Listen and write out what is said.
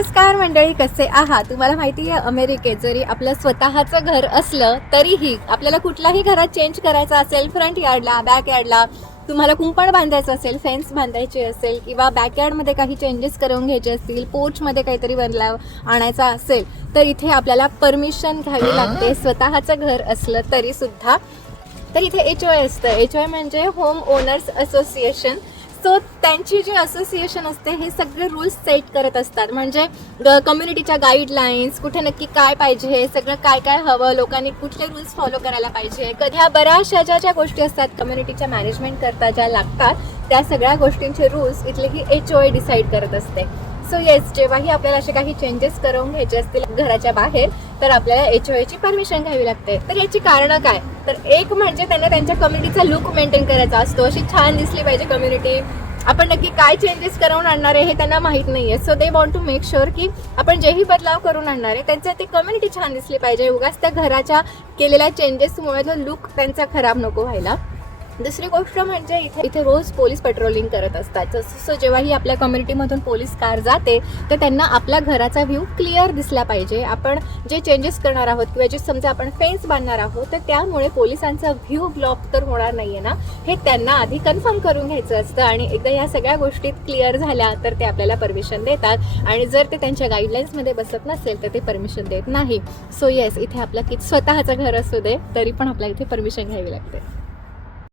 नमस्कार मंडळी, कसे आहात? तुम्हाला माहिती आहे अमेरिकेत जरी आपलं स्वतःचं घर असलं तरीही आपल्याला कुठल्याही घरात चेंज करायचं असेल, फ्रंट यार्डला, बॅक यार्डला तुम्हाला कुंपण बांधायचं असेल, फेन्स बांधायची असेल किंवा बॅकयार्डमध्ये काही चेंजेस करून घ्यायचे असतील, पोर्चमध्ये काहीतरी बदलाव आणायचा असेल तर इथे आपल्याला परमिशन घ्यावी लागते, स्वतःचं घर असलं तरी सुद्धा. तर इथे HOA असतं. HOA म्हणजे होम ओनर्स असोसिएशन. सो त्यांची जी असोसिएशन असते हे सगळे रूल्स सेट करत असतात. म्हणजे कम्युनिटीच्या गाईडलाईन्स, कुठे नक्की काय पाहिजे, सगळं काय काय हवं, लोकांनी कुठले रूल्स फॉलो करायला पाहिजे, कधी ह्या बऱ्याचशा ज्या गोष्टी असतात कम्युनिटीच्या मॅनेजमेंट करता ज्या लागतात त्या सगळ्या गोष्टींचे रूल्स इथले ही HOA डिसाईड करत असते. सो येस, जेव्हाही आपल्याला असे काही चेंजेस करून घ्यायचे असतील घराच्या बाहेर तर आपल्याला HOAची परमिशन घ्यावी लागते. तर याची कारणं काय? तर एक म्हणजे त्यांना त्यांच्या कम्युनिटीचा लुक मेंटेन करायचा असतो, अशी छान दिसली पाहिजे कम्युनिटी. आपण नक्की काय चेंजेस करून आणणार आहे हे त्यांना माहीत नाही आहे. So they want to make sure की आपण जेही बदलाव करून आणणार आहे त्यांचं ती कम्युनिटी छान दिसली पाहिजे. उगाच त्या घराच्या केलेल्या चेंजेसमुळे जो लुक त्यांचा खराब नको व्हायला. दुसरी गोष्ट म्हणजे इथे रोज पोलीस पेट्रोलिंग करत असतात. सो जेव्हाही आपल्या कम्युनिटीमधून पोलीस कार जाते तर त्यांना आपल्या घराचा व्ह्यू क्लिअर दिसला पाहिजे. आपण जे चेंजेस करणार आहोत किंवा जे समजा आपण फेन्स बांधणार आहोत तर त्यामुळे पोलिसांचा व्ह्यू ब्लॉक तर होणार नाही आहे ना, हे त्यांना आधी कन्फर्म करून घ्यायचं असतं. आणि एकदा ह्या सगळ्या गोष्टी क्लिअर झाल्या तर ते आपल्याला परमिशन देतात. आणि जर ते त्यांच्या गाईडलाईन्समध्ये बसत नसेल तर ते परमिशन देत नाही. सो येस, इथे आपलं स्वतःचं घर असू दे तरी पण आपल्याला इथे परमिशन घ्यावी लागते.